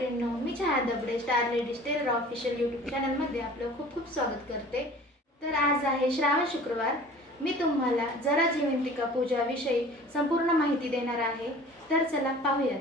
मैत्रिणींनो मी Chhaya Dabade star ladies tailor official YouTube चॅनलमध्ये आपलं खूप खूप स्वागत करते. तर आज आहे श्रावण शुक्रवार. मी तुम्हाला जरा जिवंतिका पूजाविषयी संपूर्ण माहिती देणार आहे. तर चला पाहूयात.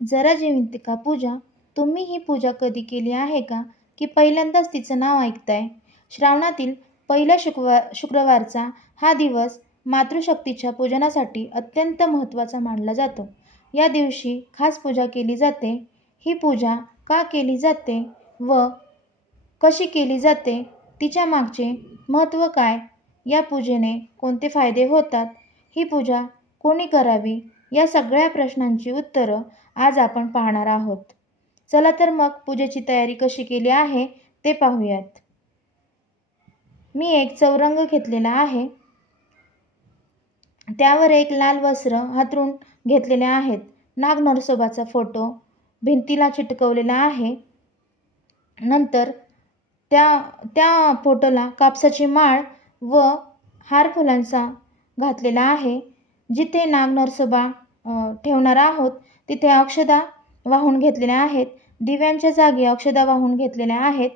जरा जिवंतिका पूजा. तुम्ही ही पूजा कधी केली आहे का? की पहिल्यांदाच तिचं नाव ऐकताय? श्रावणातील पहिल्या शुक्रवार शुक्रवारचा हा दिवस मातृशक्तीच्या पूजनासाठी अत्यंत महत्त्वाचा मानला जातो. या दिवशी खास पूजा केली जाते. ही पूजा का केली जाते व कशी केली जाते तिच्या मागचे महत्त्व काय या पूजेने कोणते फायदे होतात ही पूजा कोणी करावी या सगळ्या प्रश्नांची उत्तरं आज आपण पाहणार आहोत. चला तर मग पूजेची तयारी कशी केली आहे ते पाहूयात. मी एक चौरंग घेतलेला आहे. त्यावर एक लाल वस्त्र हातरून घेतलेले आहेत. नाग नरसोबाचा फोटो भिंतीला चिटकवलेला आहे. नंतर त्या त्या फोटोला कापसाची माळ व हार फुलांचा घातलेला आहे. जिथे नाग नरसोबा ठेवणार आहोत तिथे अक्षदा वाहून घेतलेल्या आहेत. दिव्यांच्या जागी अक्षदा वाहून घेतलेल्या आहेत.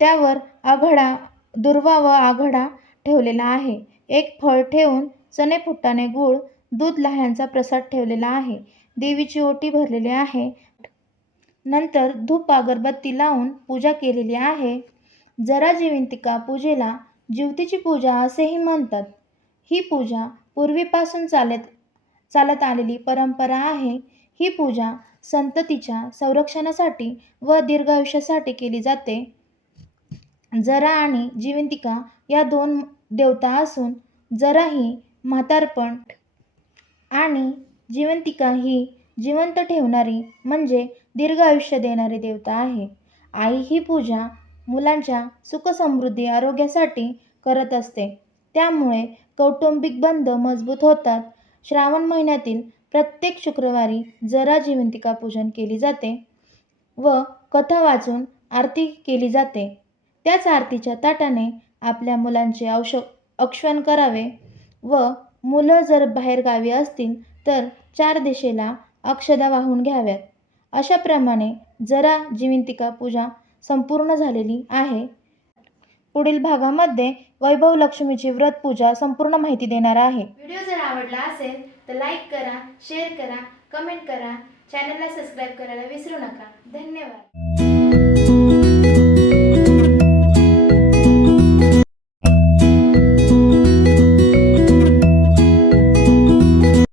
त्यावर आघडा दुर्वा व आघडा ठेवलेला आहे. एक फळ ठेवून चणे फुट्टाने गूळ दूध लह्यांचा प्रसाद ठेवलेला आहे. देवीची ओटी भरलेली आहे. नंतर धूप अगरबत्ती लावून पूजा केलेली आहे. जरा जिवंतिका पूजेला जिवतीची पूजा असेही म्हणतात. ही पूजा पूर्वीपासून चालत चालत आलेली परंपरा आहे. ही पूजा संततीच्या संरक्षणासाठी व दीर्घायुष्यासाठी केली जाते. जरा आणि जिवंतिका या दोन देवता असून जरा ही म्हातारपण आणि जिवंतिका ही जिवंत ठेवणारी म्हणजे दीर्घ आयुष्य देणारी देवता आहे. आई ही पूजा मुलांच्या सुखसमृद्धी आरोग्यासाठी करत असते. त्यामुळे कौटुंबिक बंध मजबूत होतात. श्रावण महिन्यातील प्रत्येक शुक्रवारी जरा जिवंतिका पूजन केली जाते व कथा वाचून आरती केली जाते. त्याच आरतीच्या ताटाने आपल्या मुलांचे औष औक्षण करावे व मुलं जर बाहेरगावी असतील तर चार दिशेला अक्षदा वाहून घ्याव्यात. अशाप्रमाणे जरा जिवंतिका पूजा संपूर्ण झालेली आहे. पुढील भागामध्ये वैभव लक्ष्मीची व्रत पूजा संपूर्ण माहिती देणार आहे. व्हिडिओ जर आवडला असेल तर लाईक करा शेअर करा कमेंट करा. चॅनलला सबस्क्राईब करायला विसरू नका. धन्यवाद.